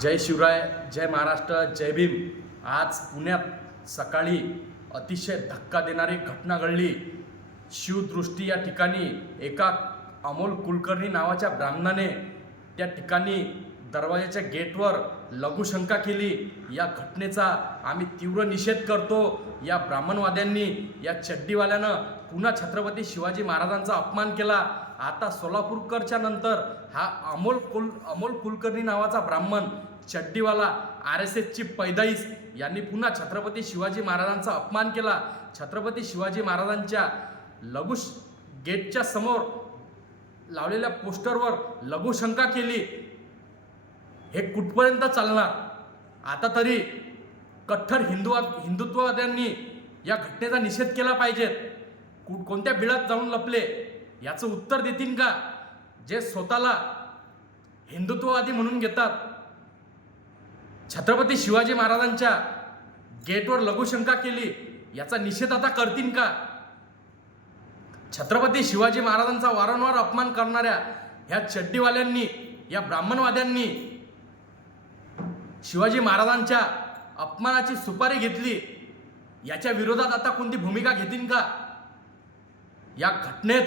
जय शिवराय जय महाराष्ट्र जय भीम. आज पुण्यात सकाळी अतिशय धक्का देणारी घटना घडली. शिवदृष्टी या ठिकाणी एका अमोल कुलकर्णी नावाच्या ब्राह्मणाने त्या ठिकाणी दरवाजाच्या गेटवर लघुशंका केली. या घटनेचा आम्ही तीव्र निषेध करतो. या ब्राह्मणवाद्यांनी या चड्डीवाल्यानं पुन्हा छत्रपती शिवाजी महाराजांचा अपमान केला. आता सोलापूरकरच्या नंतर हा अमोल कुल अमोल कुलकर्णी नावाचा ब्राह्मण चड्डीवाला आर एस एसची पैदाईस. यांनी पुन्हा छत्रपती शिवाजी महाराजांचा अपमान केला. छत्रपती शिवाजी महाराजांच्या लघुश गेटच्या समोर लावलेल्या पोस्टरवर लघुशंका केली. हे कुठपर्यंत चालणार? आता तरी कट्टर हिंदुवा हिंदुत्ववाद्यांनी या घटनेचा निषेध केला पाहिजेत. कु कोणत्या बिळात जाऊन लपले? याचं उत्तर देतील का? जे स्वतःला हिंदुत्ववादी म्हणून घेतात. छत्रपती शिवाजी महाराजांच्या गेटवर लघुशंका केली याचा निषेध आता करतील का? छत्रपती शिवाजी महाराजांचा वारंवार अपमान करणाऱ्या ह्या चड्डीवाल्यांनी या ब्राह्मणवाद्यांनी शिवाजी महाराजांच्या अपमानाची सुपारी घेतली याच्या विरोधात आता कोणती भूमिका घेतील का? या घटनेत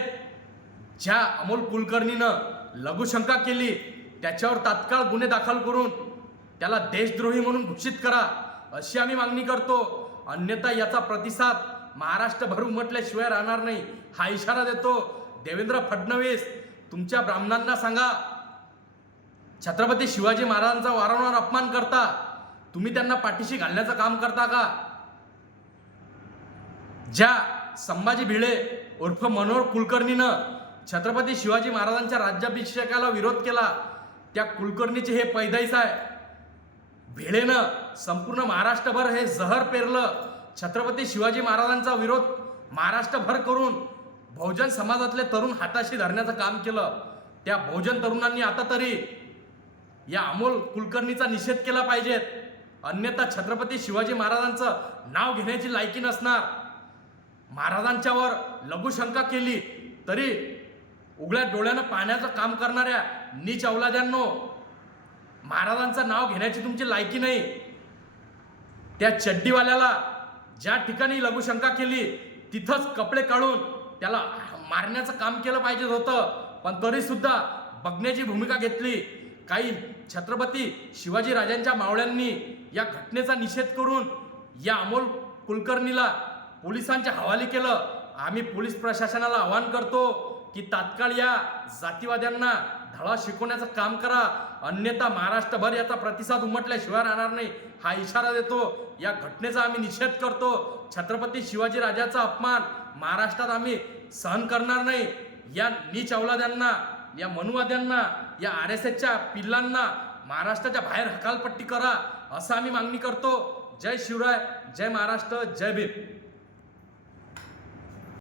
ज्या अमोल कुलकर्णीनं लघुशंका केली त्याच्यावर तात्काळ गुन्हे दाखल करून त्याला देशद्रोही म्हणून घोषित करा अशी आम्ही मागणी करतो. अन्यथा याचा प्रतिसाद महाराष्ट्रभर उमटल्याशिवाय राहणार नाही. हा इशारा देतो देवेंद्र फडणवीस. तुमच्या ब्राह्मणांना सांगा छत्रपती शिवाजी महाराजांचा वारंवार अपमान करता तुम्ही त्यांना पाठीशी घालण्याचं काम करता का? ज्या संभाजी भिळे उर्फ मनोहर कुलकर्णीनं छत्रपती शिवाजी महाराजांच्या राज्याभिषेकाला विरोध केला त्या कुलकर्णीचे हे पैदाईस आहे. भिडेनं संपूर्ण महाराष्ट्रभर हे जहर पेरलं. छत्रपती शिवाजी महाराजांचा विरोध महाराष्ट्रभर करून बहुजन समाजातले तरुण हाताशी धरण्याचं काम केलं. त्या बहुजन तरुणांनी आता तरी या अमोल कुलकर्णीचा निषेध केला पाहिजेत अन्यथा छत्रपती शिवाजी महाराजांचं नाव घेण्याची लायकी नसणार. महाराजांच्यावर लघुशंका केली तरी उघड्या डोळ्यानं पाहण्याचं काम करणाऱ्या नीच अवलाद्यांनो महाराजांचं नाव घेण्याची तुमची लायकी नाही. त्या चड्डीवाल्याला ज्या ठिकाणी लघुशंका केली तिथंच कपडे काढून त्याला मारण्याचं काम केलं पाहिजे होतं. पण तरी सुद्धा बघण्याची भूमिका घेतली. काही छत्रपती शिवाजी राजांच्या मावळ्यांनी या घटनेचा निषेध करून या अमोल कुलकर्णीला पोलिसांच्या हवाली केलं. आम्ही पोलीस प्रशासनाला आवाहन करतो की तात्काळ या जातीवाद्यांना धडा शिकवण्याचं काम करा. अन्यथा महाराष्ट्रभर याचा प्रतिसाद उमटल्याशिवाय राहणार नाही. हा इशारा देतो. या घटनेचा आम्ही निषेध करतो. छत्रपती शिवाजी राजाचा अपमान महाराष्ट्रात आम्ही सहन करणार नाही. या नीच अवलाद्यांना या मनुवाद्यांना या आर एस एसच्या पिल्लांना महाराष्ट्राच्या बाहेर हकालपट्टी करा असं आम्ही मागणी करतो. जय शिवराय जय महाराष्ट्र जय भीम.